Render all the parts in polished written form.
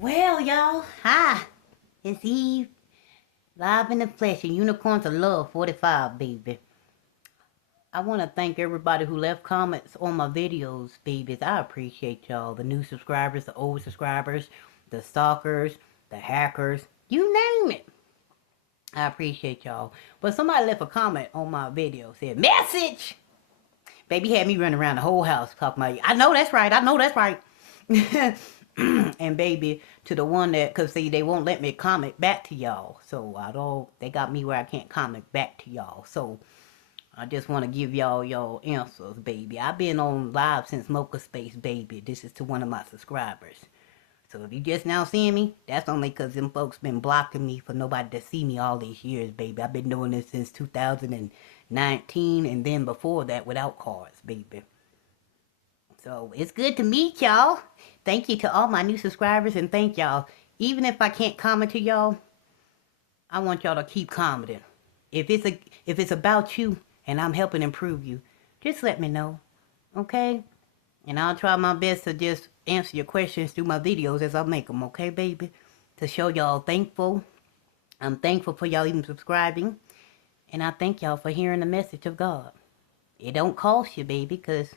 Well, y'all, hi. It's Eve, live in the flesh, and Unicorns of Love 45, baby. I want to thank everybody who left comments on my videos, babies. I appreciate y'all. The new subscribers, the old subscribers, the stalkers, the hackers, you name it. I appreciate y'all. But somebody left a comment on my video, said, message! Baby had me running around the whole house talking about you. I know that's right. I know that's right. And baby, to the one that, cause see, they won't let me comment back to y'all. So they got me where I can't comment back to y'all. So I just want to give y'all answers, baby. I've been on live since Mocha Space, baby. This is to one of my subscribers. So if you just now seeing me, that's only cause them folks been blocking me for nobody to see me all these years, baby. I've been doing this since 2019, and then before that without cards, baby. So it's good to meet y'all. Thank you to all my new subscribers, and thank y'all. Even if I can't comment to y'all, I want y'all to keep commenting. If it's about you and I'm helping improve you, just let me know, okay? And I'll try my best to just answer your questions through my videos as I make them, okay, baby? To show y'all thankful. I'm thankful for y'all even subscribing, and I thank y'all for hearing the message of God. It don't cost you, baby, because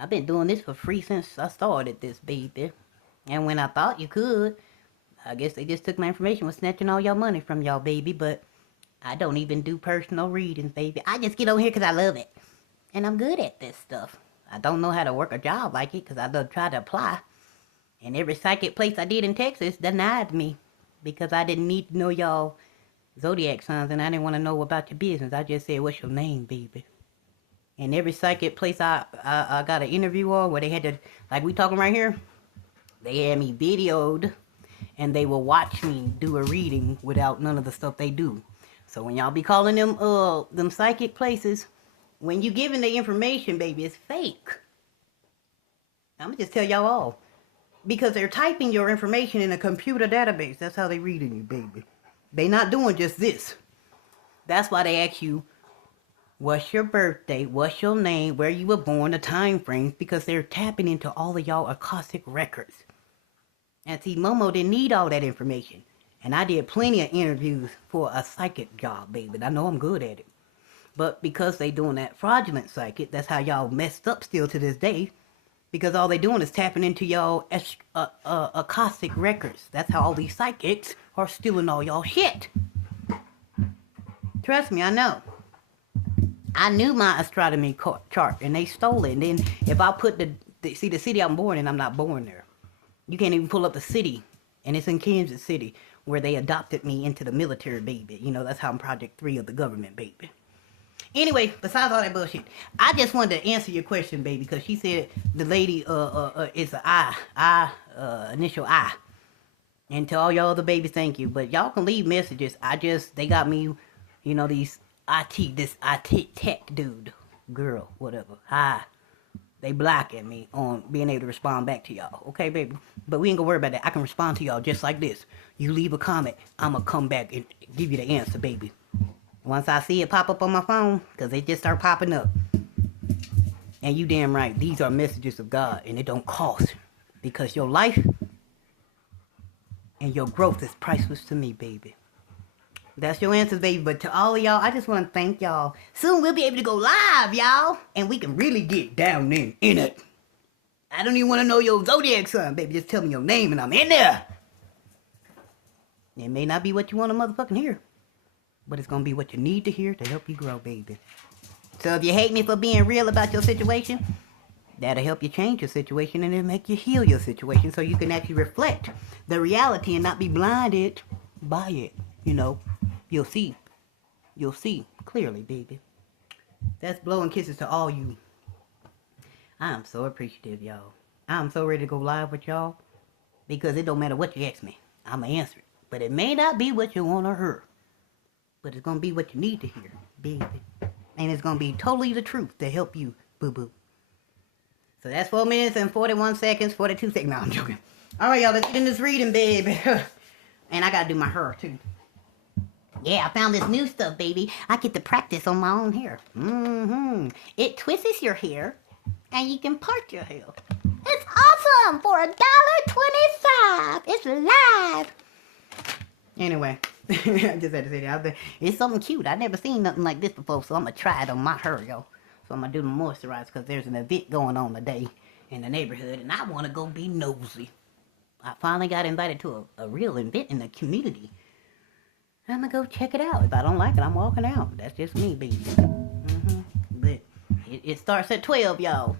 I've been doing this for free since I started this, baby. And when I thought you could, I guess they just took my information, was snatching all y'all money from y'all, baby. But I don't even do personal readings, baby. I just get on here because I love it. And I'm good at this stuff. I don't know how to work a job like it because I tried to apply. And every psychic place I did in Texas denied me because I didn't need to know y'all zodiac signs and I didn't want to know about your business. I just said, what's your name, baby? And every psychic place I got an interview on where they had to, like we talking right here, they had me videoed and they will watch me do a reading without none of the stuff they do. So when y'all be calling them psychic places, when you giving the information, baby, it's fake. I'm gonna just tell y'all all. Because they're typing your information in a computer database. That's how they reading you, baby. They not doing just this. That's why they ask you, what's your birthday? What's your name? Where you were born? The time frames, because they're tapping into all of y'all Akashic records. And see, Momo didn't need all that information. And I did plenty of interviews for a psychic job, baby. I know I'm good at it. But because they doing that fraudulent psychic, that's how y'all messed up still to this day. Because all they doing is tapping into y'all Akashic records. That's how all these psychics are stealing all y'all shit. Trust me, I know. I knew my astronomy chart, and they stole it. And then if I put the city I'm born in, I'm not born there. You can't even pull up the city, and it's in Kansas City, where they adopted me into the military, baby. You know, that's how I'm Project 3 of the government, baby. Anyway, besides all that bullshit, I just wanted to answer your question, baby, because she said the lady is an initial I. And to all y'all other babies, thank you. But y'all can leave messages. They got me, you know, this IT tech dude, girl, whatever. Hi. They blocking me on being able to respond back to y'all. Okay, baby? But we ain't gonna worry about that. I can respond to y'all just like this. You leave a comment, I'm gonna come back and give you the answer, baby. Once I see it pop up on my phone, because they just start popping up. And you damn right, these are messages of God, and it don't cost. Because your life and your growth is priceless to me, baby. That's your answers, baby. But to all of y'all, I just want to thank y'all. Soon we'll be able to go live, y'all. And we can really get down in it. I don't even want to know your zodiac sign, baby. Just tell me your name and I'm in there. It may not be what you want to motherfucking hear. But it's going to be what you need to hear to help you grow, baby. So if you hate me for being real about your situation, that'll help you change your situation and it'll make you heal your situation so you can actually reflect the reality and not be blinded by it. You know, you'll see. You'll see clearly, baby. That's blowing kisses to all you. I am so appreciative, y'all. I'm so ready to go live with y'all because it don't matter what you ask me. I'm going to answer it. But it may not be what you want to hear. But it's going to be what you need to hear, baby. And it's going to be totally the truth to help you, boo-boo. So that's 4 minutes and 41 seconds, 42 seconds. No, I'm joking. All right, y'all, let's get in this reading, baby. And I got to do my hair, too. Yeah, I found this new stuff, baby. I get to practice on my own hair. It twists your hair, and you can part your hair. It's awesome for $1.25. It's It's live. Anyway, I just had to say that out there. It's something cute. I never seen nothing like this before, so I'm going to try it on my hair, yo. So I'm going to do the moisturize because there's an event going on today in the neighborhood, and I want to go be nosy. I finally got invited to a real event in the community. I'm going to go check it out. If I don't like it, I'm walking out. That's just me, baby. But it starts at 12, y'all.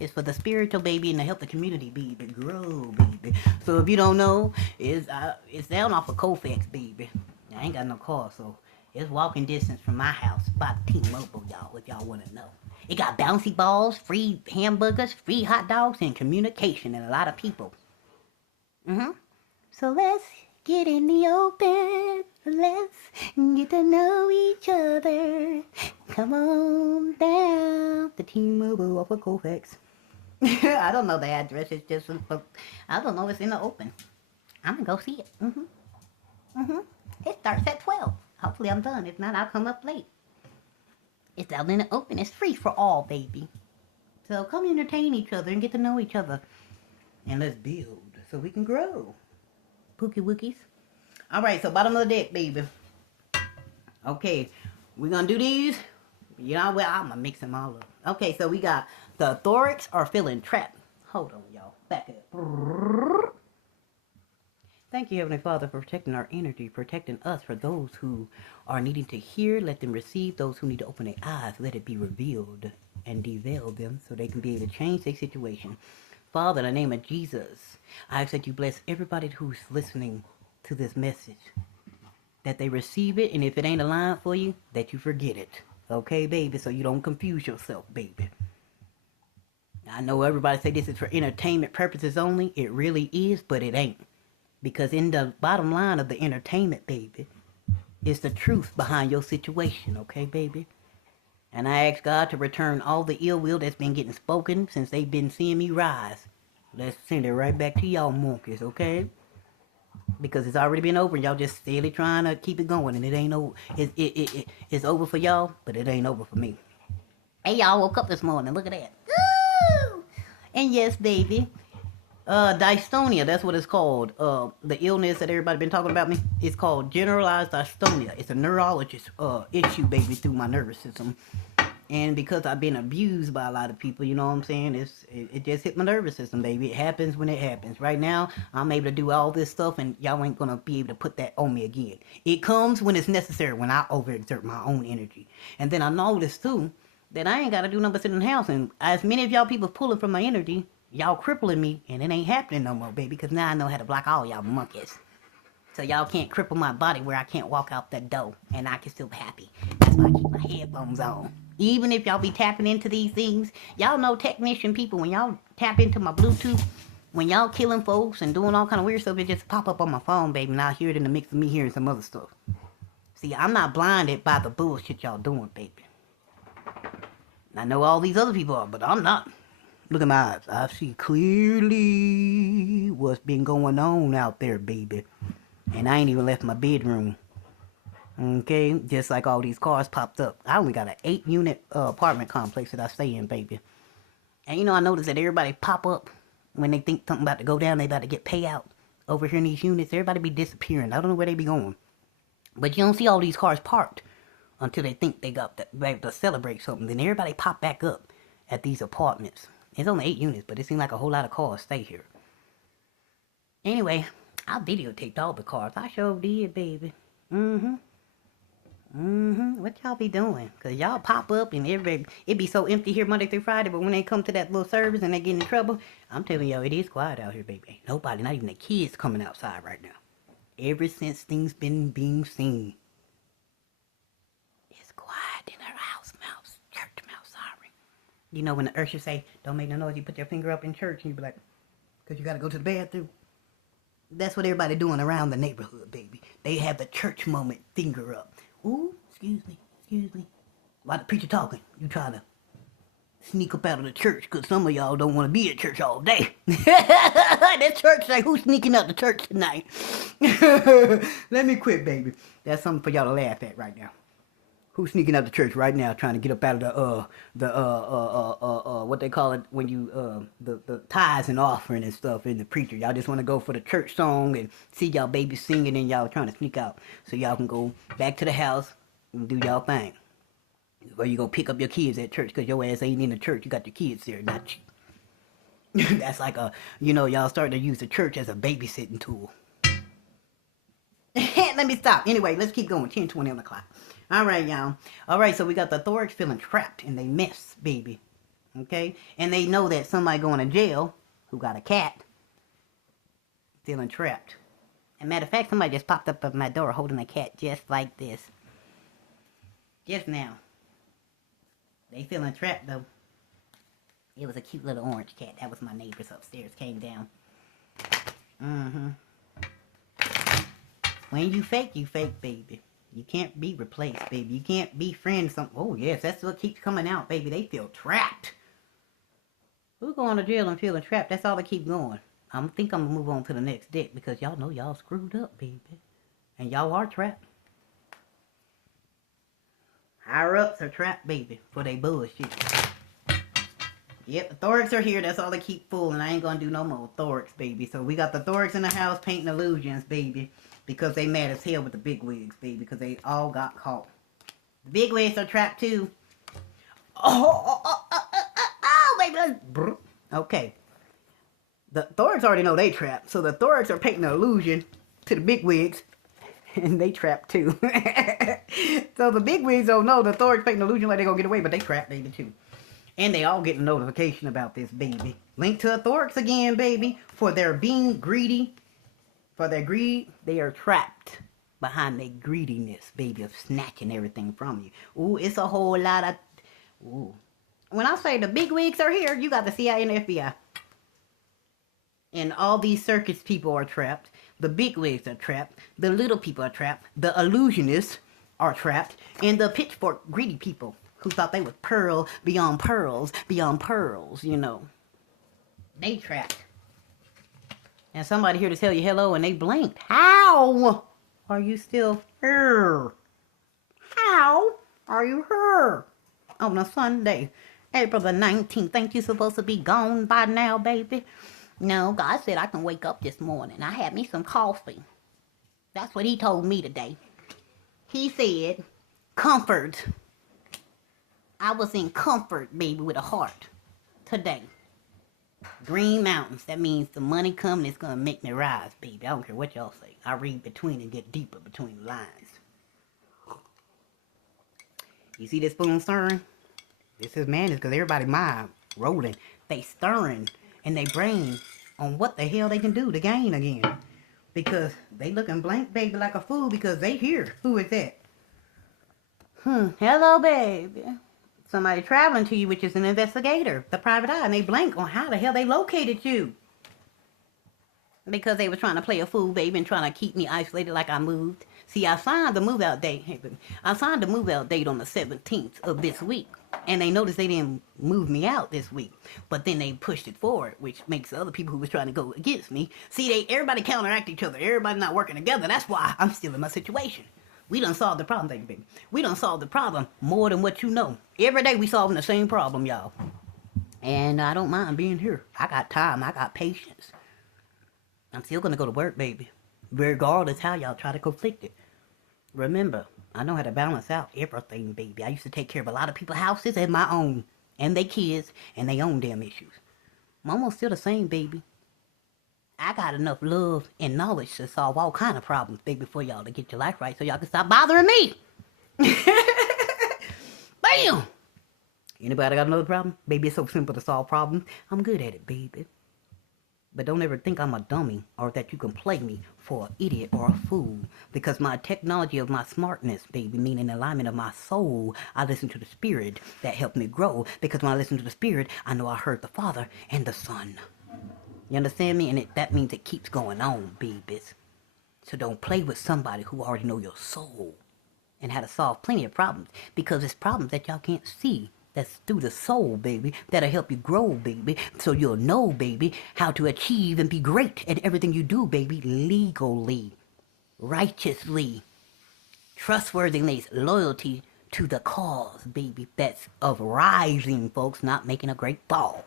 It's for the spiritual baby and to help the community baby grow, baby. So if you don't know, it's down off of Colfax, baby. I ain't got no car, so it's walking distance from my house. By T-Mobile, y'all, if y'all want to know. It got bouncy balls, free hamburgers, free hot dogs, and communication, and a lot of people. So let's get in the open. Let's get to know each other. Come on down to T-Mobile off of Colfax. I don't know the address. It's just, I don't know. It's in the open. I'm gonna go see it. It starts at 12. Hopefully I'm done. If not, I'll come up late. It's out in the open. It's free for all, baby. So come entertain each other and get to know each other. And let's build so we can grow. Pookie wookies. Alright, so bottom of the deck, baby. Okay, we're gonna do these. You know what? I'm gonna mix them all up. Okay, so we got the thorax are feeling trapped. Hold on, y'all. Back up. Thank you, Heavenly Father, for protecting our energy, protecting us. For those who are needing to hear, let them receive. Those who need to open their eyes, let it be revealed and deveil them so they can be able to change their situation. Father, in the name of Jesus, I ask that you bless everybody who's listening to this message. That they receive it, and if it ain't aligned for you, that you forget it. Okay, baby? So you don't confuse yourself, baby. I know everybody say this is for entertainment purposes only. It really is, but it ain't. Because in the bottom line of the entertainment, baby, is the truth behind your situation, okay, baby? And I ask God to return all the ill will that's been getting spoken since they've been seeing me rise. Let's send it right back to y'all monkeys, okay? Because it's already been over. Y'all just steadily trying to keep it going, and it ain't over. It's over for y'all, but it ain't over for me. Hey, y'all woke up this morning. Look at that. Woo! And yes, baby. Dystonia, that's what it's called. The illness that everybody been talking about me, it's called generalized dystonia. It's a neurologist issue, baby, through my nervous system. And because I've been abused by a lot of people, you know what I'm saying? It just hit my nervous system, baby. It happens when it happens. Right now, I'm able to do all this stuff, and y'all ain't gonna be able to put that on me again. It comes when it's necessary, when I overexert my own energy. And then I noticed, too, that I ain't gotta do nothing but sit in the house. And as many of y'all people pulling from my energy, y'all crippling me, and it ain't happening no more, baby, because now I know how to block all y'all monkeys. So y'all can't cripple my body where I can't walk out that door, and I can still be happy. That's why I keep my headphones on. Even if y'all be tapping into these things, y'all know technician people, when y'all tap into my Bluetooth, when y'all killing folks and doing all kind of weird stuff, it just pop up on my phone, baby, and I hear it in the mix of me hearing some other stuff. See, I'm not blinded by the bullshit y'all doing, baby. I know all these other people are, but I'm not. Look at my eyes. I see clearly what's been going on out there, baby. And I ain't even left my bedroom. Okay? Just like all these cars popped up. I only got an 8-unit apartment complex that I stay in, baby. And you know, I noticed that everybody pop up when they think something about to go down. They about to get payout over here in these units. Everybody be disappearing. I don't know where they be going. But you don't see all these cars parked until they think they got to celebrate something. Then everybody pop back up at these apartments. It's only 8 units, but it seems like a whole lot of cars stay here. Anyway, I videotaped all the cars. I sure did, baby. What y'all be doing? Because y'all pop up and it be so empty here Monday through Friday, but when they come to that little service and they get in trouble, I'm telling y'all, it is quiet out here, baby. Ain't nobody, not even the kids coming outside right now. Ever since things been being seen. It's quiet in her house, mouse. Church mouse, sorry. You know when the usher say, don't make no noise, you put your finger up in church and you be like, because you got to go to the bathroom. That's what everybody doing around the neighborhood, baby. They have the church moment finger up. Ooh, excuse me. While the preacher talking, you trying to sneak up out of the church because some of y'all don't want to be at church all day. That church like, who's sneaking out the church tonight? Let me quit, baby. That's something for y'all to laugh at right now. Who's sneaking out the church right now trying to get up out of the what they call it when you the tithes and offering and stuff in the preacher? Y'all just want to go for the church song and see y'all babies singing and y'all trying to sneak out so y'all can go back to the house and do y'all thing. Or you go pick up your kids at church because your ass ain't in the church. You got your kids there, not you. That's like y'all starting to use the church as a babysitting tool. Let me stop. Anyway, let's keep going. 10:20 on the clock. All right, y'all. All right, so we got the Thoricks feeling trapped in they mess, baby. Okay? And they know that somebody going to jail who got a cat feeling trapped. And matter of fact, somebody just popped up at my door holding a cat just like this. Just now. They feeling trapped, though. It was a cute little orange cat. That was my neighbors upstairs. Came down. When you fake, baby. You can't be replaced, baby. You can't be friends. Oh, yes, that's what keeps coming out, baby. They feel trapped. Who's going to jail and feeling trapped? That's all they keep going. I think I'm going to move on to the next deck because y'all know y'all screwed up, baby. And y'all are trapped. Higher-ups are trapped, baby, for they bullshit. Yep, the Thoricks are here. That's all they keep fooling. I ain't going to do no more Thoricks, baby. So we got the Thoricks in the house painting illusions, baby. Because they mad as hell with the bigwigs, baby. Because they all got caught. The bigwigs are trapped too. Oh, baby. Okay. The Thoricks already know they trapped. So the Thoricks are painting an illusion to the bigwigs. And they trapped too. So the bigwigs don't know the Thoricks painting an illusion like they gonna get away. But they trapped, baby, too. And they all get a notification about this, baby. Link to the Thoricks again, baby. For their being greedy. For their greed, they are trapped behind their greediness, baby, of snatching everything from you. Ooh, it's a whole lot of... Ooh. When I say the bigwigs are here, you got the CIA and the FBI. And all these circus people are trapped. The bigwigs are trapped. The little people are trapped. The illusionists are trapped. And the pitchfork greedy people who thought they was pearl beyond pearls, you know. They trapped. And somebody here to tell you hello and they blinked. How are you still here? How are you here on a Sunday, April the 19th? Think you supposed to be gone by now, baby? No, God said I can wake up this morning. I had me some coffee. That's what he told me today. He said, comfort. I was in comfort, baby, with a heart today. Green Mountains. That means the money coming is going to make me rise, baby. I don't care what y'all say. I read between and get deeper between the lines. You see this spoon stirring? This is madness because everybody mind rolling. They stirring in their brain on what the hell they can do to gain again. Because they looking blank, baby, like a fool because they here. Who is that? Hello, baby. Somebody traveling to you, which is an investigator, the private eye, and they blank on how the hell they located you. Because they were trying to play a fool, baby, and trying to keep me isolated like I moved. See, I signed the move-out date. I signed the move-out date on the 17th of this week. And they noticed they didn't move me out this week. But then they pushed it forward, which makes the other people who was trying to go against me. See, everybody counteract each other. Everybody not working together. That's why I'm still in my situation. We done solved the problem, baby. We done solved the problem more than what you know. Every day we solving the same problem, y'all. And I don't mind being here. I got time. I got patience. I'm still going to go to work, baby. Regardless how y'all try to conflict it. Remember, I know how to balance out everything, baby. I used to take care of a lot of people's houses and my own. And their kids and their own damn issues. Mama's still the same, baby. I got enough love and knowledge to solve all kind of problems, baby, for y'all to get your life right so y'all can stop bothering me. Bam! Anybody got another problem? Baby, it's so simple to solve problems. I'm good at it, baby. But don't ever think I'm a dummy or that you can play me for an idiot or a fool. Because my technology of my smartness, baby, meaning alignment of my soul, I listen to the spirit that helped me grow. Because when I listen to the spirit, I know I heard the Father and the Son. You understand me? And that means it keeps going on, babies. So don't play with somebody who already know your soul and how to solve plenty of problems. Because it's problems that y'all can't see. That's through the soul, baby. That'll help you grow, baby. So you'll know, baby, how to achieve and be great at everything you do, baby. Legally, righteously, trustworthiness, loyalty to the cause, baby, that's of rising, folks, not making a great fall.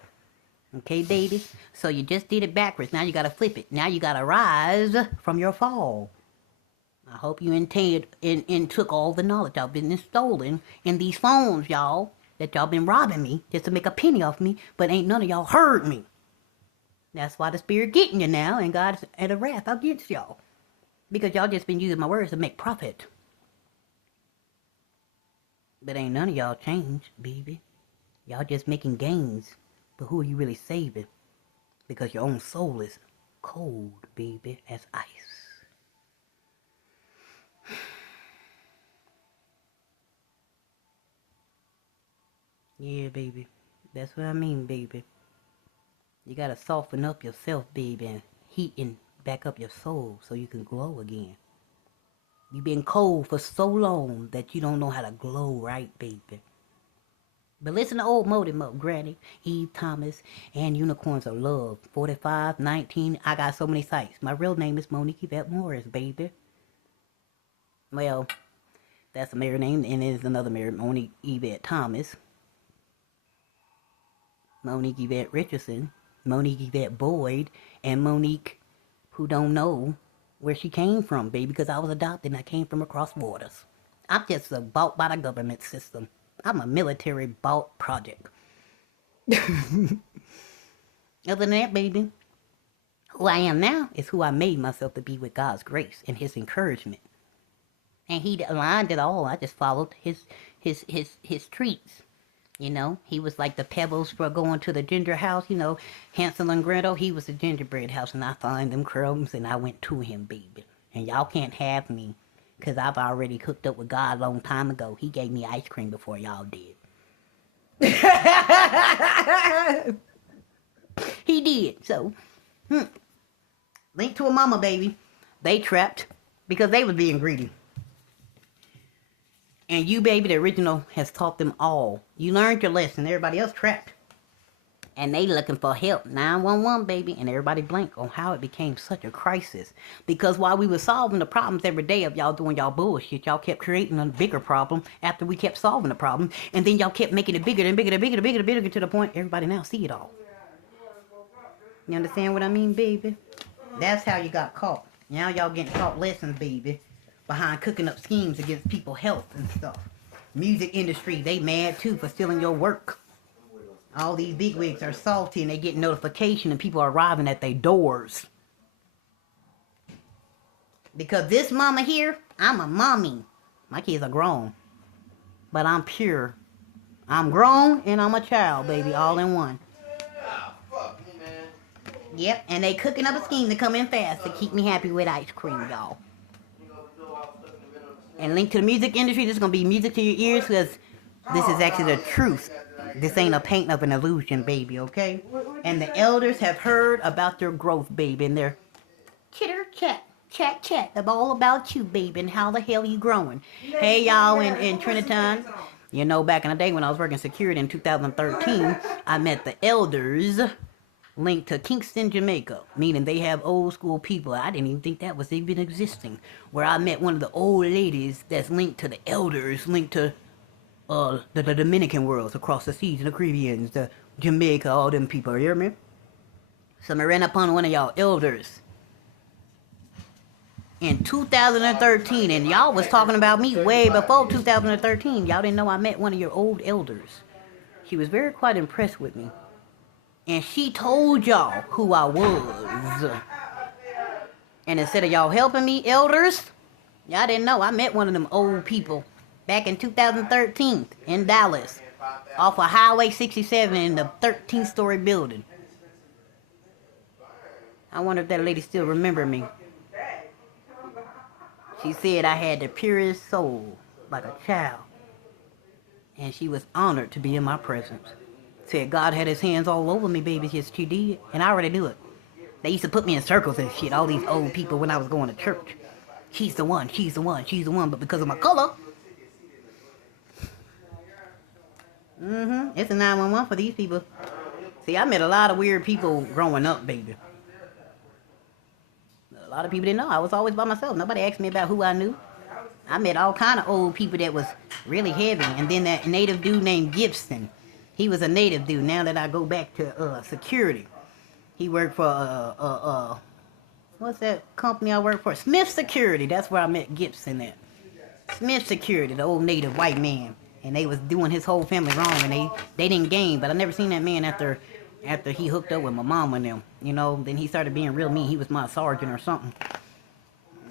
Okay, baby? So you just did it backwards. Now you got to flip it. Now you got to rise from your fall. I hope you took all the knowledge y'all been stolen in these phones, y'all, that y'all been robbing me just to make a penny off me, but ain't none of y'all heard me. That's why the spirit getting you now, and God's at a wrath against y'all. Because y'all just been using my words to make profit. But ain't none of y'all changed, baby. Y'all just making gains. But who are you really saving? Because your own soul is cold, baby, as ice. Yeah, baby. That's what I mean, baby. You gotta soften up yourself, baby, and heaten back up your soul so you can glow again. You've been cold for so long that you don't know how to glow right, baby. But listen to old Modi Mo, Granny, Eve Thomas, and Unicorns of Love. 45, 19, I got so many sites. My real name is Monique Yvette Morris, baby. Well, that's a married name, and there's another married, Monique Yvette Thomas. Monique Yvette Richardson, Monique Yvette Boyd, and Monique, who don't know where she came from, baby, because I was adopted and I came from across borders. I'm just bought by the government system. I'm a military bought project. Other than that, baby, who I am now is who I made myself to be with God's grace and his encouragement. And he aligned it all. I just followed his treats. You know, he was like the pebbles for going to the ginger house. You know, Hansel and Gretel, he was the gingerbread house, and I found them crumbs, and I went to him, baby. And y'all can't have me, because I've already hooked up with God a long time ago. He gave me ice cream before y'all did. He did, so. Link to a mama, baby. They trapped, because they was being greedy. And you, baby, the original, has taught them all. You learned your lesson. Everybody else trapped. And they looking for help. 911, baby. And everybody blank on how it became such a crisis. Because while we were solving the problems every day of y'all doing y'all bullshit, y'all kept creating a bigger problem after we kept solving the problem. And then y'all kept making it bigger and bigger and bigger and bigger and bigger to the point everybody now see it all. You understand what I mean, baby? That's how you got caught. Now y'all getting caught lessons, baby. Behind cooking up schemes against people's health and stuff. Music industry, they mad too for stealing your work. All these bigwigs are salty and they get notification and people are arriving at their doors. Because this mama here, I'm a mommy. My kids are grown. But I'm pure. I'm grown and I'm a child, baby, all in one. Yep, and they cooking up a scheme to come in fast to keep me happy with ice cream, y'all. And link to the music industry. This is going to be music to your ears because this is actually the truth. This ain't a paint of an illusion, baby, okay? And the elders have heard about your growth, baby, and they're chitter chat all about you, baby, and how the hell you growing. Hey, y'all, in Triniton, you know, back in the day when I was working security in 2013, I met the elders linked to Kingston, Jamaica, meaning they have old school people. I didn't even think that was even existing. Where I met one of the old ladies that's linked to the elders, linked to the Dominican worlds across the seas, the Caribbeans, the Jamaica, all them people. You hear me? So I ran upon one of y'all elders in 2013, and y'all was talking about me way before 2013. Y'all didn't know I met one of your old elders. She was very quite impressed with me. And she told y'all who I was. And instead of y'all helping me, elders, y'all didn't know I met one of them old people back in 2013 in Dallas. Off of Highway 67 in the 13-story building. I wonder if that lady still remember me. She said I had the purest soul, like a child. And she was honored to be in my presence. Said God had his hands all over me, baby. Yes, she did. And I already knew it. They used to put me in circles and shit, all these old people when I was going to church. She's the one, she's the one, she's the one. But because of my color, it's a 911 for these people. See, I met a lot of weird people growing up, baby. A lot of people didn't know. I was always by myself. Nobody asked me about who I knew. I met all kind of old people that was really heavy. And then that native dude named Gibson. He was a native dude. Now that I go back to security. He worked for, what's that company I work for? Smith Security. That's where I met Gibson at. Smith Security, the old native white man. And they was doing his whole family wrong. And they didn't game. But I never seen that man after he hooked up with my mom and them. You know, then he started being real mean. He was my sergeant or something.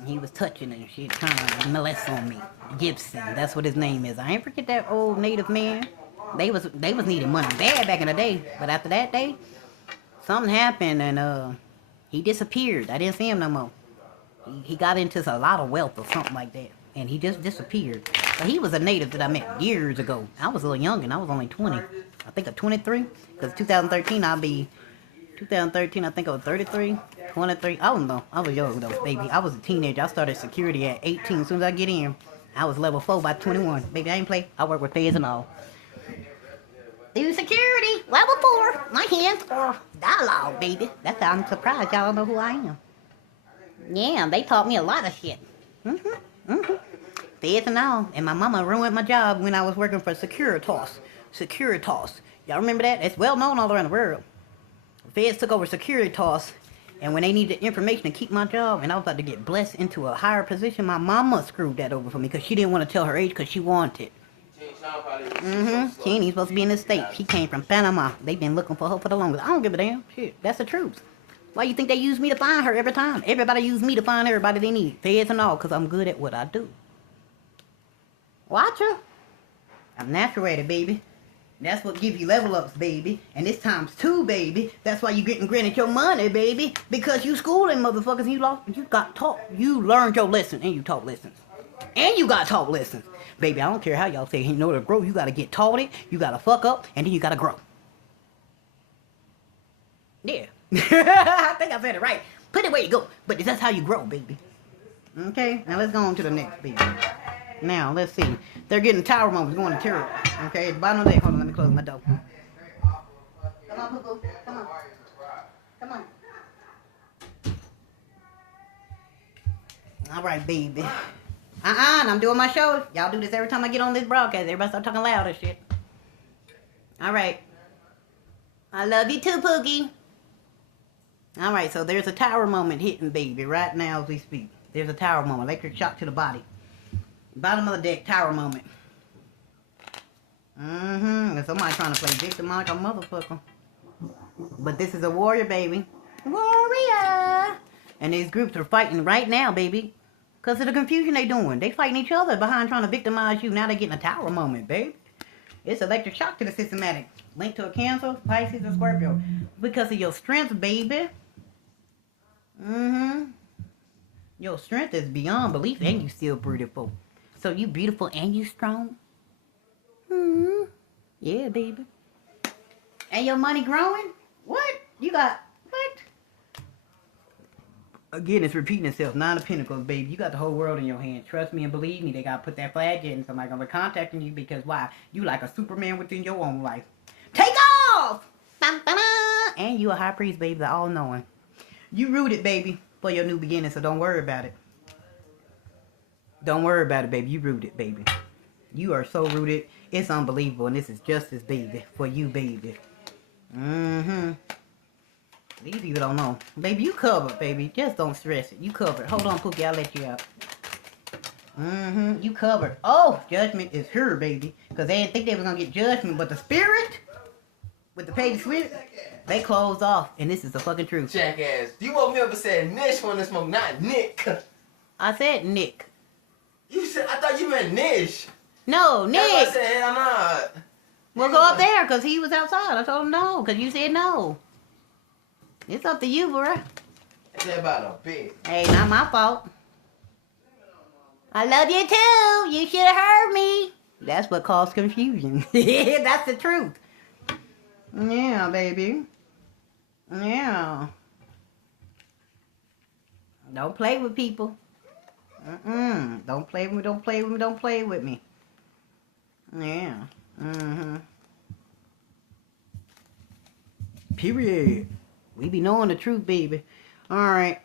He was touching and shit, trying to molest on me. Gibson, that's what his name is. I ain't forget that old native man. They was needing money bad back in the day, but after that day, something happened and he disappeared. I didn't see him no more. He got into a lot of wealth or something like that, and he just disappeared. But he was a native that I met years ago. I was a little young and I was only 20. I think I'm 23, because 2013 2013, I think I was 33, 23. I don't know. I was young though, baby. I was a teenager. I started security at 18. As soon as I get in, I was level 4 by 21. Baby, I ain't play. I work with feds and all. Do security, level 4. My hands are dialogue, baby. That's how I'm surprised y'all know who I am. Yeah, they taught me a lot of shit. Feds and all. And my mama ruined my job when I was working for Securitas. Securitas. Y'all remember that? It's well known all around the world. Feds took over Securitas, and when they needed information to keep my job, and I was about to get blessed into a higher position, my mama screwed that over for me because she didn't want to tell her age because she wanted. She ain't even supposed to be in this state. She came from Panama. They've been looking for her for the longest. I don't give a damn. Shit, that's the truth. Why you think they use me to find her every time? Everybody use me to find everybody they need. Feds and all, because I'm good at what I do. Watch her. I'm natural at it, baby. That's what give you level ups, baby. And it's times 2, baby. That's why you getting granted your money, baby. Because you schooling motherfuckers and you got taught. You learned your lesson and you taught lessons. And you got taught lessons. Baby, I don't care how y'all say, in order to grow, you gotta get taught it, you gotta fuck up, and then you gotta grow. Yeah. I think I said it right. Put it where you go. But that's how you grow, baby. Okay? Now let's go on to the next, baby. Now, let's see. They're getting tower moments going to terror. Okay, at the bottom of the deck. Hold on, let me close my door. Come on, Poo-Poo. Come on. Come on. Alright, baby. I'm doing my show. Y'all do this every time I get on this broadcast. Everybody start talking loud and shit. Alright. I love you too, Pookie. Alright, so there's a tower moment hitting, baby, right now as we speak. There's a tower moment. Electric shock to the body. Bottom of the deck, tower moment. And somebody trying to play victim like a motherfucker. But this is a warrior, baby. Warrior! And these groups are fighting right now, baby. Because of the confusion they doing. They fighting each other behind trying to victimize you. Now they getting a tower moment, baby. It's electric shock to the systematic. Linked to a Cancer, Pisces, or Scorpio. Because of your strength, baby. Your strength is beyond belief and you still beautiful. So you beautiful and you strong? Yeah, baby. And your money growing? What? You got, what? Again, it's repeating itself. 9 of Pentacles, baby. You got the whole world in your hands. Trust me and believe me. They got to put that flag in. Somebody going to be contacting you because why? You like a Superman within your own life. Take off! And you a high priest, baby. The all-knowing. You rooted, baby, for your new beginning, so don't worry about it. Don't worry about it, baby. You rooted, baby. You are so rooted. It's unbelievable. And this is justice, baby. For you, baby. These people don't know. Baby, you covered, baby. Just don't stress it. You covered. Hold on, Pookie. I'll let you out. You covered. Oh, judgment is here, baby. Because they didn't think they was going to get judgment. But the spirit, with the page switch, they closed off. And this is the fucking truth. Jackass. You woke me up and said Nish wanted to smoke, not Nick. I said Nick. You said, I thought you meant Nish. No, Nick. I said, hell nah. We'll go up there because he was outside. I told him no because you said no. It's up to you, bro. It's about a bitch. Hey, not my fault. I love you too. You should have heard me. That's what caused confusion. That's the truth. Yeah, baby. Yeah. Don't play with people. Don't play with me, don't play with me, don't play with me. Yeah. Period. We be knowing the truth, baby. Alright.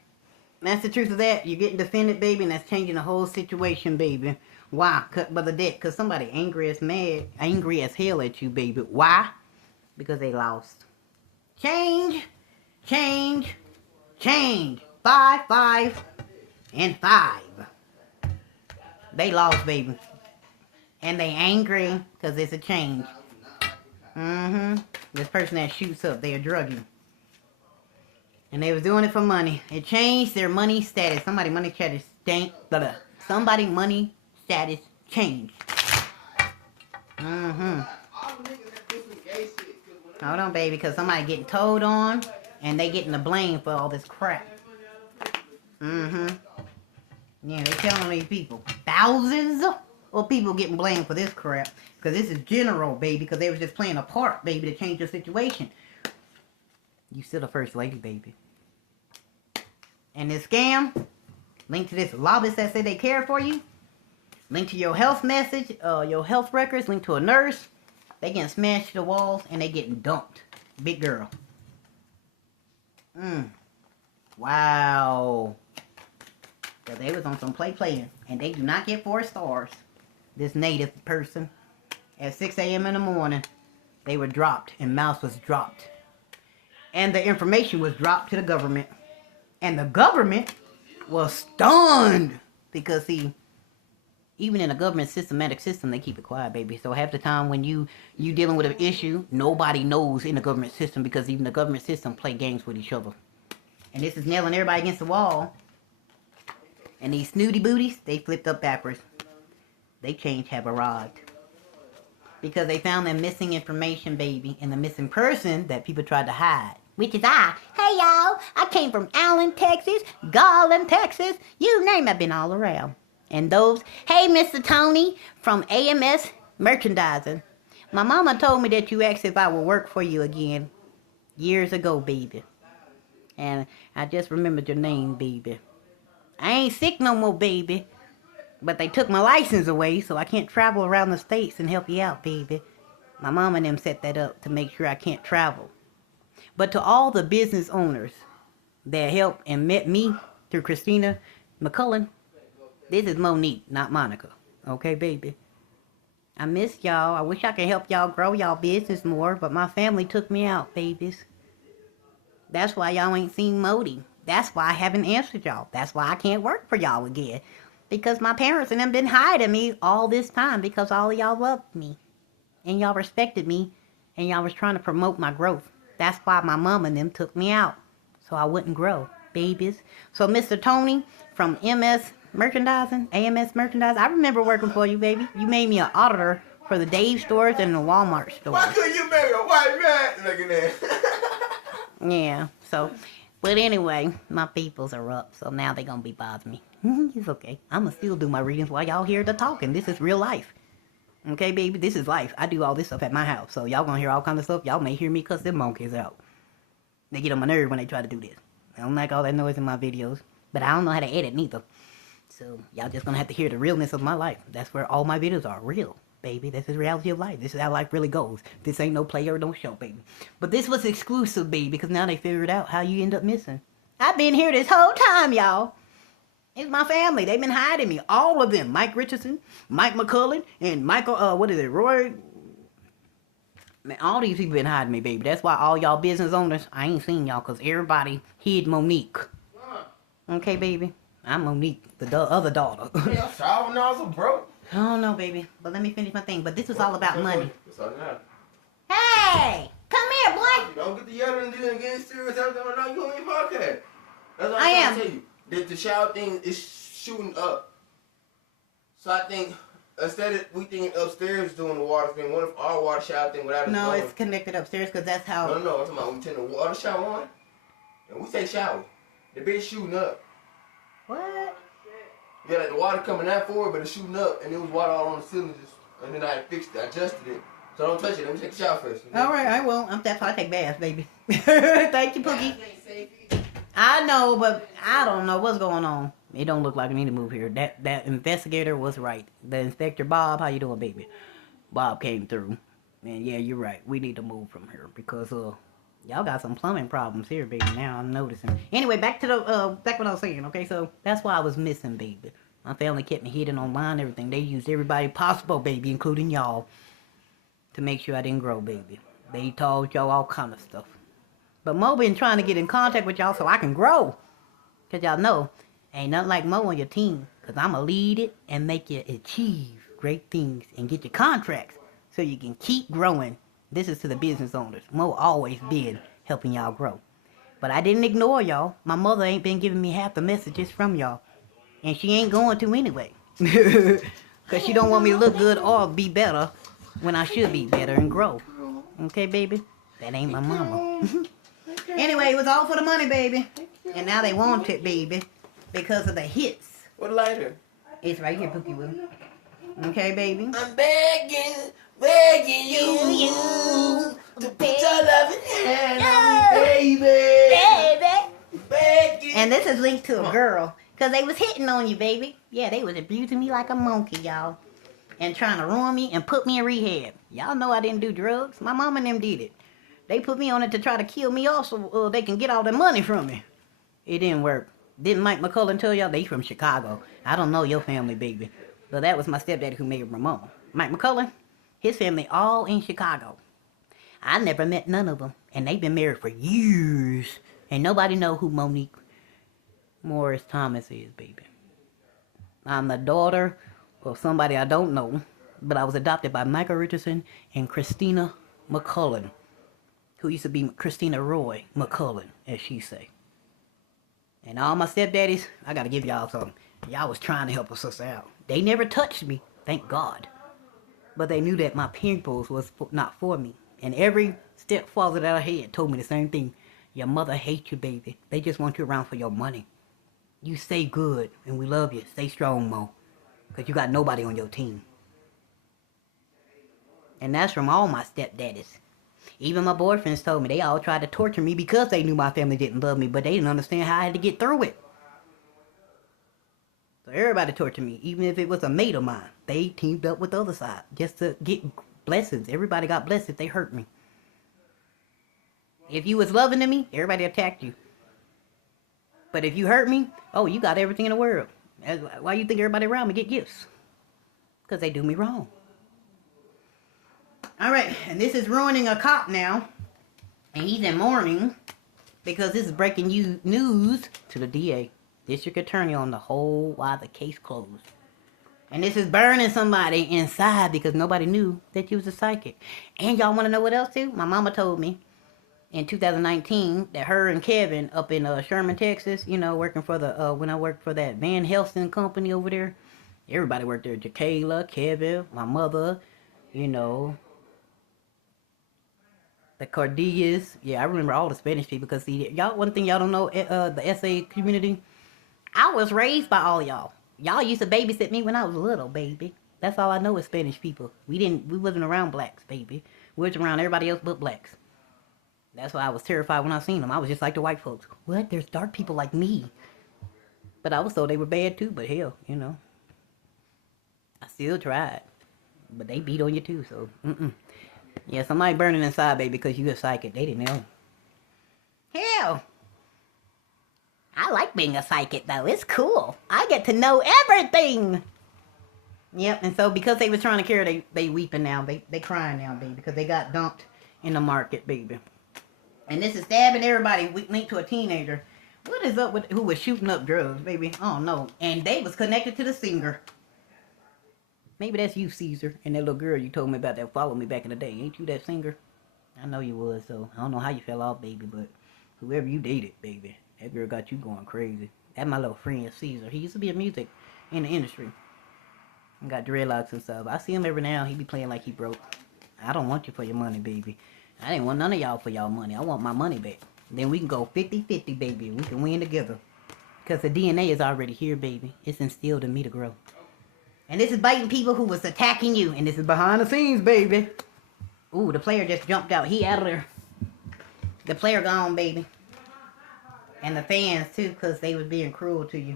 That's the truth of that. You're getting defended, baby, and that's changing the whole situation, baby. Why? Cut by the debt. Because somebody angry as hell at you, baby. Why? Because they lost. Change, change, change. 5, 5, and 5. They lost, baby. And they angry because it's a change. This person that shoots up, they a druggie. And they was doing it for money. It changed their money status. Somebody money status stank. Somebody money status changed. Hold on, baby, because somebody getting told on and they getting the blame for all this crap. Yeah, they telling these people. Thousands of people getting blamed for this crap. Because this is general, baby, because they was just playing a part, baby, to change the situation. You still the first lady, baby. And this scam, link to this lobbyist that say they care for you, link to your health message, your health records, link to a nurse. They getting smashed to the walls and they getting dumped. Big girl. Wow. So they was on some playing, and they do not get 4 stars. This native person, at 6 a.m. in the morning, they were dropped, and mouse was dropped. And the information was dropped to the government. And the government was stunned. Because, see, even in a government systematic system, they keep it quiet, baby. So half the time when you dealing with an issue, nobody knows in the government system. Because even the government system play games with each other. And this is nailing everybody against the wall. And these snooty booties, they flipped up backwards. They change have arrived. Because they found their missing information, baby. And the missing person that people tried to hide. Which is I. Hey, y'all. I came from Allen, Texas. Garland, Texas. You name it. I've been all around. And those. Hey, Mr. Tony from AMS Merchandising. My mama told me that you asked if I would work for you again. Years ago, baby. And I just remembered your name, baby. I ain't sick no more, baby. But they took my license away, so I can't travel around the states and help you out, baby. My mom and them set that up to make sure I can't travel. But to all the business owners that helped and met me through Christina McCullen, this is Monique, not Monica. Okay, baby? I miss y'all. I wish I could help y'all grow y'all business more, but my family took me out, babies. That's why y'all ain't seen Modi. That's why I haven't answered y'all. That's why I can't work for y'all again. Because my parents and them been hiding me all this time because all of y'all loved me. And y'all respected me. And y'all was trying to promote my growth. That's why my mom and them took me out. So I wouldn't grow, babies. So Mr. Tony from MS Merchandising, AMS Merchandising, I remember working for you, baby. You made me an auditor for the Dave stores and the Walmart stores. Why couldn't you make a white man? Look at that. Yeah, so, but anyway, my peoples are up, so now they gonna be bothering me. It's okay. I'ma still do my readings while y'all hear the talking. This is real life. Okay, baby, this is life. I do all this stuff at my house, so y'all gonna hear all kinds of stuff. Y'all may hear me cuss them monkeys out. They get on my nerve when they try to do this. I don't like all that noise in my videos, but I don't know how to edit neither. So, y'all just gonna have to hear the realness of my life. That's where all my videos are, real. Baby, this is reality of life. This is how life really goes. This ain't no play or no show, baby. But this was exclusive, baby, because now they figured out how you end up missing. I've been here this whole time, y'all. It's my family. They've been hiding me. All of them. Mike Richardson, Mike McCullen, and Michael, Roy. Man, all these people been hiding me, baby. That's why all y'all business owners, I ain't seen y'all, because everybody hid Monique. Okay, baby? I'm Monique, the other daughter. Yeah, shower nozzle broke. I don't know, baby, but let me finish my thing. But this was all about money. It's all now. Hey! Come here, boy! Don't get the yelling and get serious. Everything right now, you on your podcast. That's what I I'm am. trying to tell you. The shower thing is shooting up. So I think, instead of we thinking upstairs doing the water thing, what if our water shower thing without us No, going? it's connected upstairs because that's how... No, I'm talking about we turn the water shower on, and we say shower. The bitch shooting up. What? Yeah, like the water coming out forward, but it's shooting up, and there was water all on the cylinders. And then I fixed it, adjusted it. So don't touch it. Let me take a shower first. All right, I will. That's why I take baths, baby. Thank you, Pookie. I know, but I don't know what's going on. It don't look like I need to move here. That investigator was right. The inspector Bob, how you doing, baby? Bob came through, and yeah, you're right. We need to move from here because Y'all got some plumbing problems here, baby. Now I'm noticing. Anyway, back to the back what I was saying. Okay, so that's why I was missing, baby. My family kept me hidden online and everything. They used everybody possible, baby, including y'all, to make sure I didn't grow, baby. They told y'all all kind of stuff. But Mo been trying to get in contact with y'all so I can grow. Because y'all know, ain't nothing like Mo on your team. Because I'm going to lead it and make you achieve great things and get your contracts so you can keep growing. This is to the business owners. Mo always been helping y'all grow. But I didn't ignore y'all. My mother ain't been giving me half the messages from y'all. And she ain't going to anyway. Because she don't want me to look good or be better when I should be better and grow. Okay, baby? That ain't my mama. Anyway, it was all for the money, baby. And now they want it, baby. Because of the hits. What lighter? It's right here, Pookie Woo. Okay, baby? I'm begging you to put your loving hand on me, baby. Begging. And this is linked to a girl. Because they was hitting on you, baby. Yeah, they was abusing me like a monkey, y'all. And trying to ruin me and put me in rehab. Y'all know I didn't do drugs. My mom and them did it. They put me on it to try to kill me off so they can get all the money from me. It didn't work. Didn't Mike McCullen tell y'all? They from Chicago. I don't know your family, baby. But that was my stepdaddy who married my mom. Mike McCullen, his family all in Chicago. I never met none of them. And they've been married for years. And nobody know who Monique Morris Thomas is, baby. I'm the daughter of somebody I don't know. But I was adopted by Michael Richardson and Christina McCullen. Who used to be Christina Roy McCullen, as she say. And all my stepdaddies, I gotta give y'all something. Y'all was trying to help a sister out. They never touched me, thank God. But they knew that my pimples was not for me. And every stepfather that I had told me the same thing. Your mother hates you, baby. They just want you around for your money. You stay good, and we love you. Stay strong, Mo. Because you got nobody on your team. And that's from all my stepdaddies. Even my boyfriends told me they all tried to torture me because they knew my family didn't love me, but they didn't understand how I had to get through it. So everybody tortured me, even if it was a mate of mine. They teamed up with the other side just to get blessings. Everybody got blessed if they hurt me. If you was loving to me, everybody attacked you. But if you hurt me, oh, you got everything in the world. Why you think everybody around me get gifts? Because they do me wrong. Alright, and this is ruining a cop now. And he's in mourning. Because this is breaking news to the DA. District Attorney on the whole why the case closed. And this is burning somebody inside because nobody knew that you was a psychic. And y'all want to know what else too? My mama told me in 2019 that her and Kevin up in Sherman, Texas, you know, working for the, when I worked for that Van Helsing company over there. Everybody worked there. Jacayla, Kevin, my mother, you know. The Cordillas. Yeah, I remember all the Spanish people because see, y'all, one thing y'all don't know, the SA community, I was raised by all y'all. Y'all used to babysit me when I was little, baby. That's all I know is Spanish people. We wasn't around blacks, baby. We was around everybody else but blacks. That's why I was terrified when I seen them. I was just like the white folks. What? There's dark people like me. But I was told they were bad too, but hell, you know. I still tried. But they beat on you too, so, Yeah, somebody burning inside, baby, because you a psychic. They didn't know. Hell. I like being a psychic, though. It's cool. I get to know everything. Yep, and so because they was trying to cure, they weeping now. They crying now, baby, because they got dumped in the market, baby. And this is stabbing everybody linked to a teenager. What is up with who was shooting up drugs, baby? Oh, no. And they was connected to the singer. Maybe that's you, Caesar, and that little girl you told me about that followed me back in the day. Ain't you that singer? I know you was, so I don't know how you fell off, baby, but whoever you dated, baby, that girl got you going crazy. That's my little friend, Caesar. He used to be in music in the industry. And got dreadlocks and stuff. I see him every now and he be playing like he broke. I don't want you for your money, baby. I didn't want none of y'all for y'all money. I want my money back. Then we can go 50-50, baby. We can win together. Because the DNA is already here, baby. It's instilled in me to grow. And this is biting people who was attacking you. And this is behind the scenes, baby. Ooh, the player just jumped out. He out of there. The player gone, baby. And the fans, too, because they was being cruel to you.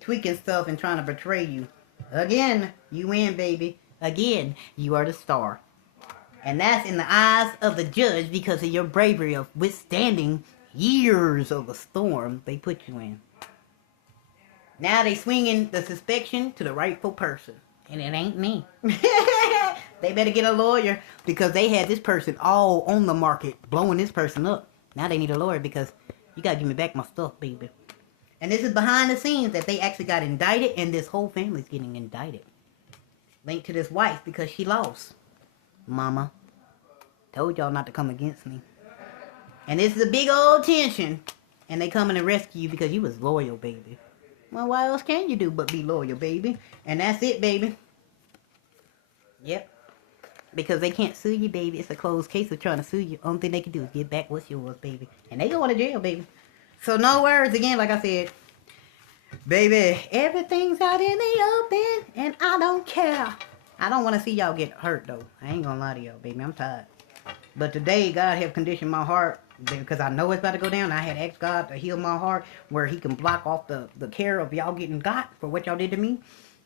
Tweaking stuff and trying to betray you. Again, you win, baby. Again, you are the star. And that's in the eyes of the judge because of your bravery of withstanding years of a storm they put you in. Now they swinging the suspicion to the rightful person. And it ain't me. They better get a lawyer because they had this person all on the market blowing this person up. Now they need a lawyer because you gotta give me back my stuff, baby. And this is behind the scenes that they actually got indicted and this whole family's getting indicted. Linked to this wife because she lost. Mama. Told y'all not to come against me. And this is a big old tension. And they coming to rescue you because you was loyal, baby. Well, what else can you do but be loyal, baby? And that's it, baby. Yep. Because they can't sue you, baby. It's a closed case of trying to sue you. Only thing they can do is get back what's yours, baby. And they going to jail, baby. So no words again, like I said. Baby, everything's out in the open, and I don't care. I don't want to see y'all get hurt, though. I ain't gonna lie to y'all, baby. I'm tired. But today, God have conditioned my heart, because I know it's about to go down. I had asked God to heal my heart, where he can block off the care of y'all getting got for what y'all did to me.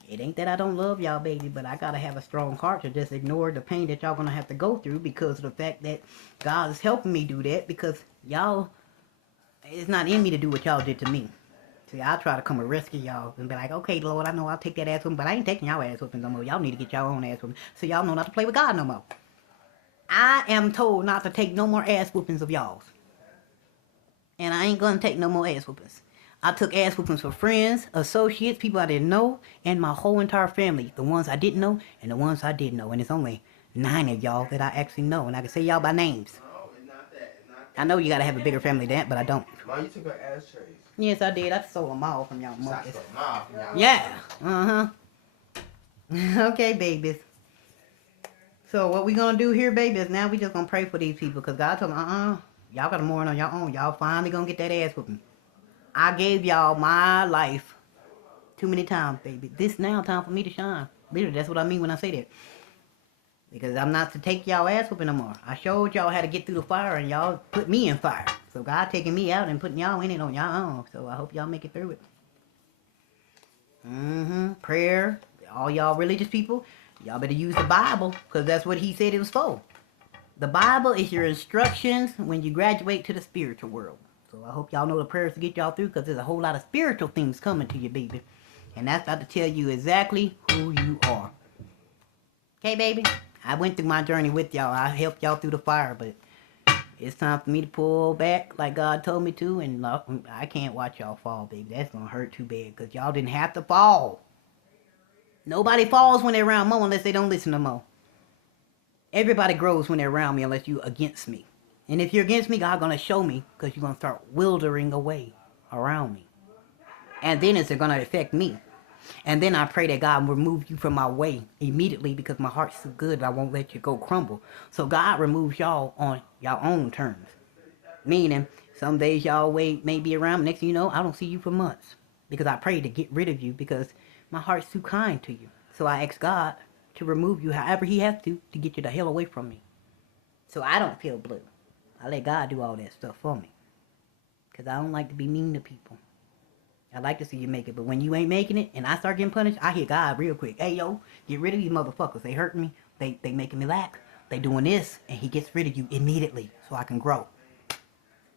It ain't that I don't love y'all, baby, but I gotta have a strong heart to just ignore the pain that y'all gonna have to go through because of the fact that God is helping me do that, because y'all, it's not in me to do what y'all did to me. See, I'll try to come and rescue y'all and be like, okay, Lord, I know I'll take that ass whooping, but I ain't taking y'all ass whooping no more. Y'all need to get y'all own ass whooping so y'all know not to play with God no more. I am told not to take no more ass whoopings of y'all's. And I ain't gonna take no more ass whoopings. I took ass whoopings for friends, associates, people I didn't know, and my whole entire family. The ones I didn't know and the ones I did know. And it's only 9 of y'all that I actually know. And I can say y'all by names. No, it's not that. I know you gotta have a bigger family than that, but I don't. Mom, you took her ashtrays. Yes, I did. I stole them all from y'all monkeys. Y'all. Yeah. Okay, babies. So what we gonna do here, baby, is now we just gonna pray for these people. Because God told me, y'all gotta mourn on your own. Y'all finally gonna get that ass whooping. I gave y'all my life too many times, baby. This now time for me to shine. Literally, that's what I mean when I say that. Because I'm not to take y'all ass whooping no more. I showed y'all how to get through the fire and y'all put me in fire. So God taking me out and putting y'all in it on y'all own. So I hope y'all make it through it. Prayer. All y'all religious people, y'all better use the Bible because that's what he said it was for. The Bible is your instructions when you graduate to the spiritual world. So I hope y'all know the prayers to get y'all through because there's a whole lot of spiritual things coming to you, baby. And that's about to tell you exactly who you are. Okay, baby? I went through my journey with y'all. I helped y'all through the fire, but it's time for me to pull back like God told me to. And I can't watch y'all fall, baby. That's going to hurt too bad because y'all didn't have to fall. Nobody falls when they're around Mo unless they don't listen to Mo. Everybody grows when they're around me unless you're against me. And if you're against me, God's going to show me because you're going to start wildering away around me. And then it's going to affect me. And then I pray that God remove you from my way immediately because my heart's so good I won't let you go crumble. So God removes y'all on your own terms. Meaning, some days y'all may be around. Next thing you know, I don't see you for months. Because I pray to get rid of you because my heart's too kind to you. So I ask God to remove you however he has to get you the hell away from me. So I don't feel blue. I let God do all that stuff for me. Because I don't like to be mean to people. I like to see you make it, but when you ain't making it and I start getting punished, I hear God real quick. Hey, yo, get rid of these motherfuckers. They hurting me. They making me lack. They doing this, and he gets rid of you immediately so I can grow.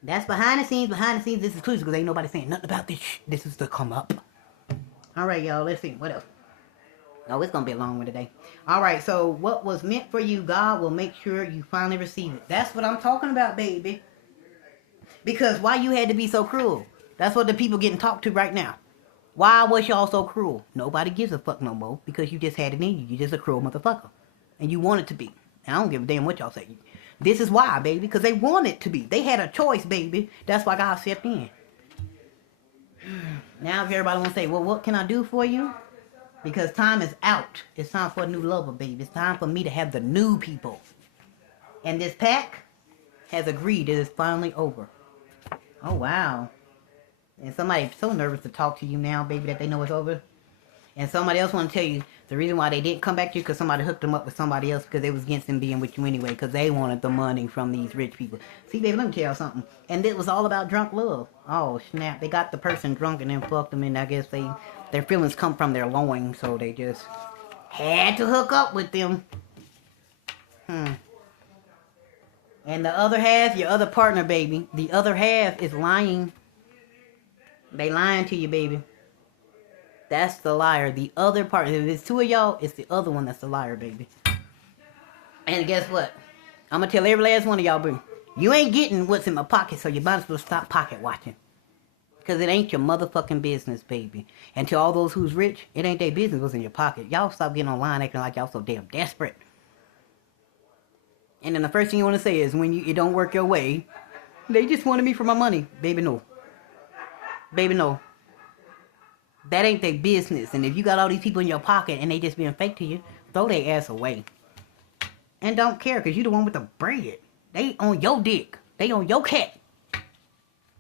That's behind the scenes. Behind the scenes, this is exclusive because ain't nobody saying nothing about this. This is to come up. All right, y'all, let's see. What else? Oh, it's going to be a long one today. All right, so what was meant for you, God will make sure you finally receive it. That's what I'm talking about, baby. Because why you had to be so cruel? That's what the people getting talked to right now. Why was y'all so cruel? Nobody gives a fuck no more because you just had it in you. You just a cruel motherfucker. And you want it to be. And I don't give a damn what y'all say. This is why, baby, because they want it to be. They had a choice, baby. That's why God stepped in. Now if everybody want to say, well, what can I do for you? Because time is out. It's time for a new lover, baby. It's time for me to have the new people. And this pack has agreed it is finally over. Oh, wow. And somebody's so nervous to talk to you now, baby, that they know it's over. And somebody else want to tell you the reason why they didn't come back to you because somebody hooked them up with somebody else because they was against them being with you anyway because they wanted the money from these rich people. See, baby, let me tell y'all something. And it was all about drunk love. Oh, snap. They got the person drunk and then fucked them and I guess their feelings come from their loins, so they just had to hook up with them. And the other half, your other partner, baby, the other half is lying. They lying to you, baby. That's the liar. The other part, if it's two of y'all, it's the other one that's the liar, baby. And guess what? I'm going to tell every last one of y'all, boo. You ain't getting what's in my pocket, so you might as well stop pocket watching. Because it ain't your motherfucking business, baby. And to all those who's rich, it ain't their business what's in your pocket. Y'all stop getting online acting like y'all so damn desperate. And then the first thing you want to say is when it don't work your way, they just wanted me for my money. Baby, no. Baby, no. That ain't their business. And if you got all these people in your pocket and they just being fake to you, throw their ass away. And don't care, because you the one with the bread. They on your dick. They on your cat.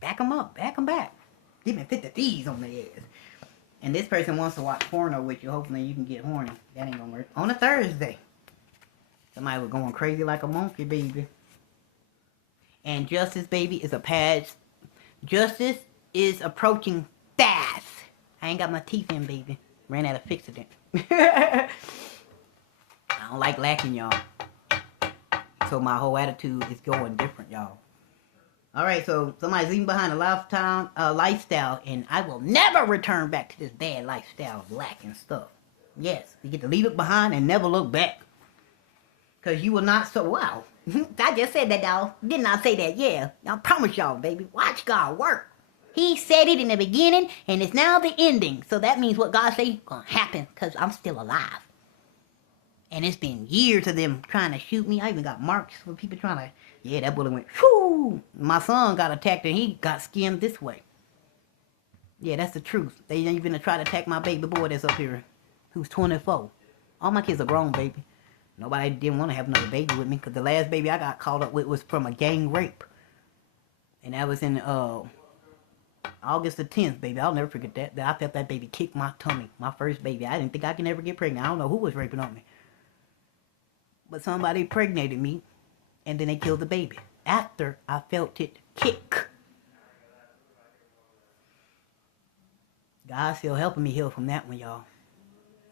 Back them up. Back them back. Give me 50 D's on their ass. And this person wants to watch porno with you. Hopefully you can get horny. That ain't gonna work. On a Thursday. Somebody was going crazy like a monkey, baby. And justice, baby, is a patch. Justice is approaching fast. I ain't got my teeth in, baby. Ran out of fixing it. I don't like lacking, y'all. So my whole attitude is going different, y'all. Alright, so somebody's leaving behind a lifestyle, and I will never return back to this bad lifestyle of lacking stuff. Yes, you get to leave it behind and never look back. Because you will not so... Wow. I just said that, y'all. Didn't I say that? Yeah. I promise y'all, baby. Watch God work. He said it in the beginning, and it's now the ending. So that means what God say gonna happen, because I'm still alive. And it's been years of them trying to shoot me. I even got marks for people trying to... Yeah, that bullet went... Whoo! My son got attacked, and he got skinned this way. Yeah, that's the truth. They ain't even try to attack my baby boy that's up here, who's 24. All my kids are grown, baby. Nobody didn't want to have another baby with me, because the last baby I got caught up with was from a gang rape. And that was in August the 10th, baby. I'll never forget that. I felt that baby kick my tummy. My first baby. I didn't think I could ever get pregnant. I don't know who was raping on me. But somebody impregnated me, and then they killed the baby. After I felt it kick. God's still helping me heal from that one, y'all.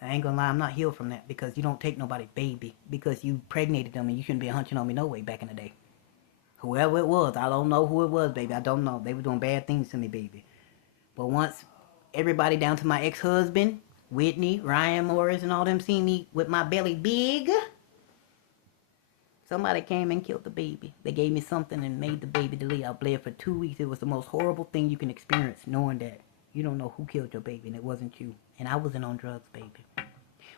I ain't gonna lie, I'm not healed from that, because you don't take nobody's baby because you impregnated them, and you shouldn't be hunching on me no way back in the day. Whoever it was, I don't know who it was, baby. I don't know. They were doing bad things to me, baby. But once everybody down to my ex-husband, Whitney, Ryan Morris, and all them seen me with my belly big, somebody came and killed the baby. They gave me something and made the baby delete. I bled for 2 weeks. It was the most horrible thing you can experience, knowing that you don't know who killed your baby, and it wasn't you. And I wasn't on drugs, baby.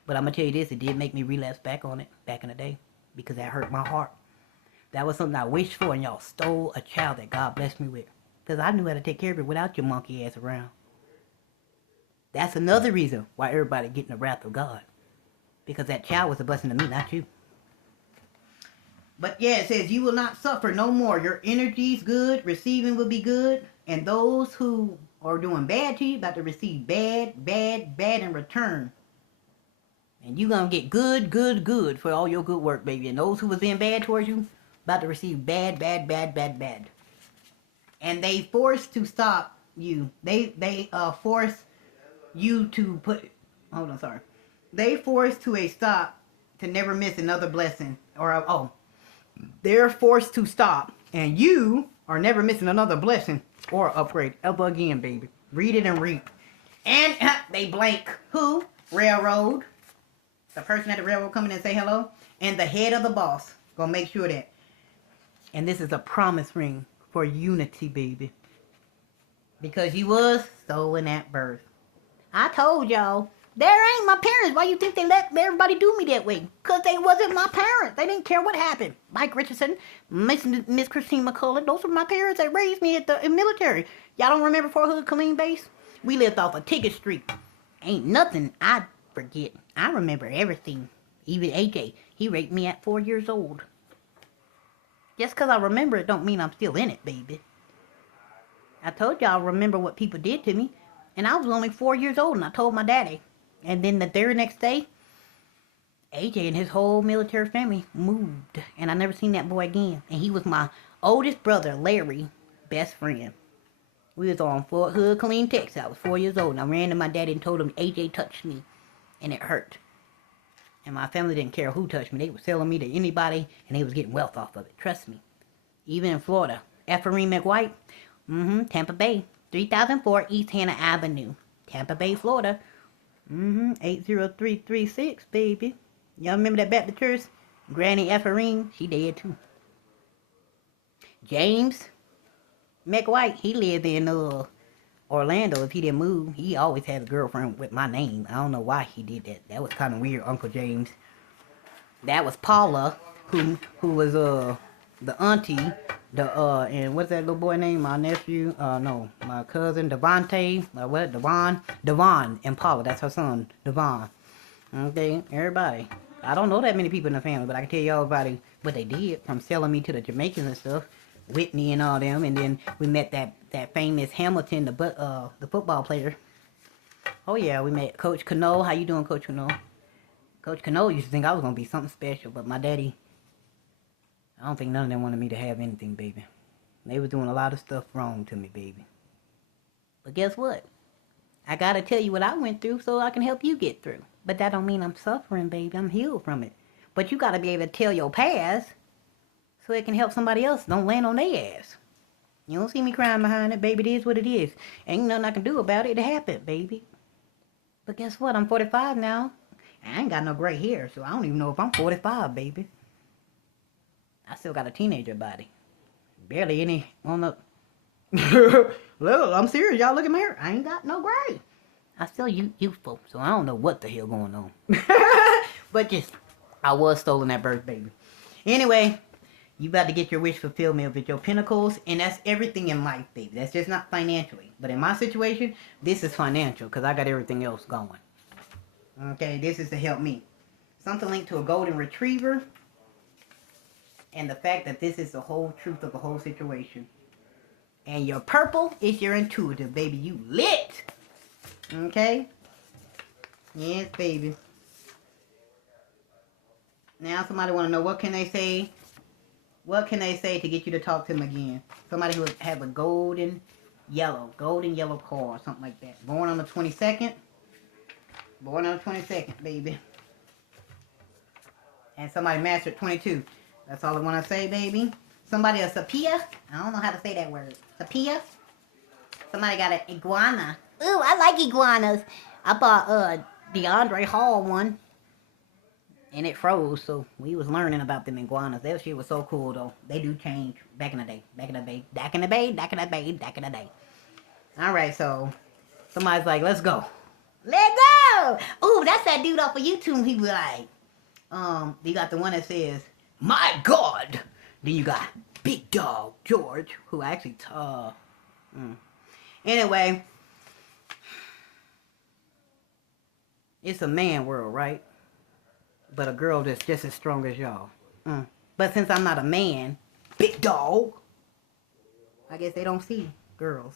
But I'm going to tell you this, it did make me relapse back on it, back in the day, because that hurt my heart. That was something I wished for, and y'all stole a child that God blessed me with. Because I knew how to take care of it without your monkey ass around. That's another reason why everybody getting the wrath of God. Because that child was a blessing to me, not you. But yeah, it says, you will not suffer no more. Your energy's good, receiving will be good. And those who are doing bad to you about to receive bad in return. And you gonna get good for all your good work, baby. And those who was being bad towards you about to receive bad. And they forced to stop you. They force you to put... Hold on, sorry. They forced to a stop to never miss another blessing. Or, they're forced to stop. And you are never missing another blessing or upgrade ever again, baby. Read it and read. And they blank. Who? Railroad. The person at the railroad coming and say hello. And the head of the boss. Gonna make sure that. And this is a promise ring for unity, baby. Because you was stolen at birth. I told y'all. There ain't my parents. Why you think they let everybody do me that way? Because they wasn't my parents. They didn't care what happened. Mike Richardson, Miss Christine McCullough. Those were my parents that raised me at the military. Y'all don't remember Fort Hood, Killeen Base? We lived off of Ticket Street. Ain't nothing I forget. I remember everything. Even AJ. He raped me at 4 years old. Just because I remember it don't mean I'm still in it, baby. I told y'all I remember what people did to me. And I was only 4 years old, and I told my daddy. And then the very next day, AJ and his whole military family moved. And I never seen that boy again. And he was my oldest brother, Larry, best friend. We was on Fort Hood, Killeen, Texas. I was 4 years old. And I ran to my daddy and told him AJ touched me. And it hurt. And my family didn't care who touched me. They were selling me to anybody. And they was getting wealth off of it. Trust me. Even in Florida. Ephraim McWhite. Tampa Bay. 3004 East Hannah Avenue. Tampa Bay, Florida. 80336, baby. Y'all remember that Baptist church? Granny Ephraim, she dead too. James McWhite, he lived in Orlando. If he didn't move, he always had a girlfriend with my name. I don't know why he did that. That was kind of weird, Uncle James. That was Paula, who was the auntie, and what's that little boy name? My nephew, no, my cousin Devontae, Devon and Paula. That's her son, Devon. Okay, everybody. I don't know that many people in the family, but I can tell y'all about what they did, from selling me to the Jamaicans and stuff, Whitney and all them, and then we met that famous Hamilton, the football player. Oh yeah, we met Coach Cano. How you doing, Coach Cano? Coach Cano used to think I was gonna be something special, but my daddy, I don't think none of them wanted me to have anything, baby. They were doing a lot of stuff wrong to me, baby. But guess what? I gotta tell you what I went through so I can help you get through. But that don't mean I'm suffering, baby. I'm healed from it. But you gotta be able to tell your past so it can help somebody else. Don't land on their ass. You don't see me crying behind it, baby. It is what it is. Ain't nothing I can do about it. It happened, baby. But guess what? I'm 45 now. I ain't got no gray hair, so I don't even know if I'm 45, baby. I still got a teenager body. Barely any on the... Look, I'm serious. Y'all look at my hair. I ain't got no gray. I still youthful, so I don't know what the hell going on. But just, I was stolen at birth, baby. Anyway, you about to get your wish fulfillment with your pinnacles, and that's everything in life, baby. That's just not financially. But in my situation, this is financial, because I got everything else going. Okay, this is to help me. Something linked to a golden retriever, and the fact that this is the whole truth of the whole situation. And your purple is your intuitive, baby. You lit! Okay? Yes, baby. Now somebody want to know, what can they say? What can they say to get you to talk to them again? Somebody who has a golden yellow car or something like that. Born on the 22nd. Born on the 22nd, baby. And somebody mastered 22. That's all I want to say, baby. Somebody a sepia. I don't know how to say that word. Sepia. Somebody got an iguana. Ooh, I like iguanas. I bought DeAndre Hall one. And it froze, so we was learning about them iguanas. That shit was so cool, though. They do change back in the day. Alright, so somebody's like, let's go. Let's go! Ooh, that's that dude off of YouTube. He was like, you got the one that says, my God! Then you got Big Dog George, who actually, Anyway, it's a man world, right? But a girl that's just as strong as y'all. But since I'm not a man, Big Dog, I guess they don't see girls.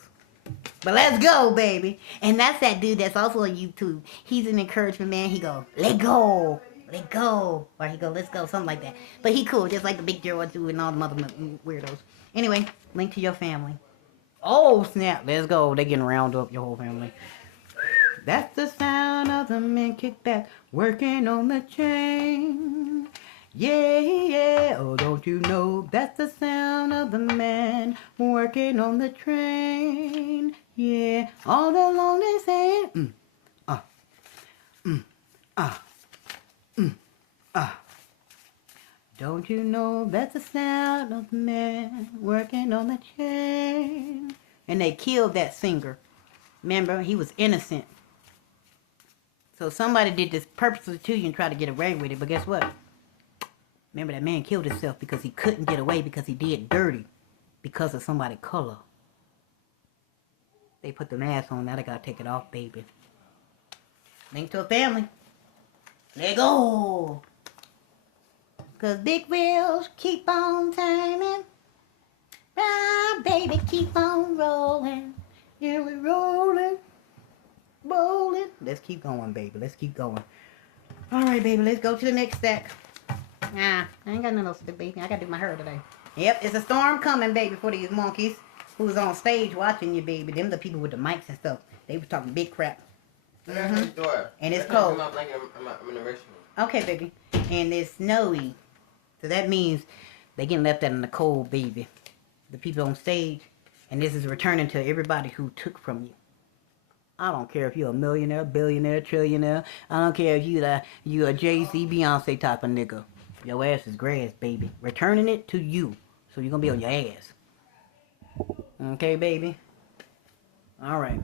But let's go, baby. And that's that dude that's also on YouTube. He's an encouragement man. He go, let go. Let go. Or he go, let's go. Something like that. But he cool, just like the Big George dude and all the other weirdos. Anyway, link to your family. Oh, snap. Let's go. They getting round up, your whole family. That's the sound of the men kick back, working on the chain. Yeah, yeah. Oh, don't you know that's the sound of the man working on the train. Yeah, all the long they saying, Don't you know that's the sound of the man working on the chain? And they killed that singer. Remember, he was innocent. So somebody did this purposely to you and tried to get away with it. But guess what? Remember, that man killed himself because he couldn't get away because he did dirty. Because of somebody's color. They put the mask on. Now they gotta take it off, baby. Link to a family. Let go. Cause big wheels keep on turning. Ah, baby, keep on rolling. Yeah, we're rolling. Rolling. Let's keep going, baby. Let's keep going. Alright, baby. Let's go to the next stack. Nah, I ain't got nothing else to do, baby. I gotta do my hair today. Yep, it's a storm coming, baby, for these monkeys who's on stage watching you, baby. Them the people with the mics and stuff. They was talking big crap. And it's cold. I'm in the restroom. Okay, baby. And it's snowy. So that means they getting left out in the cold, baby. the people on stage, and this is returning to everybody who took from you. I don't care if you're a millionaire, billionaire, trillionaire. I don't care if you a Jay-Z, Beyonce type of nigga. Your ass is grass, baby. Returning it to you. So you're gonna be on your ass. Okay, baby? Alright.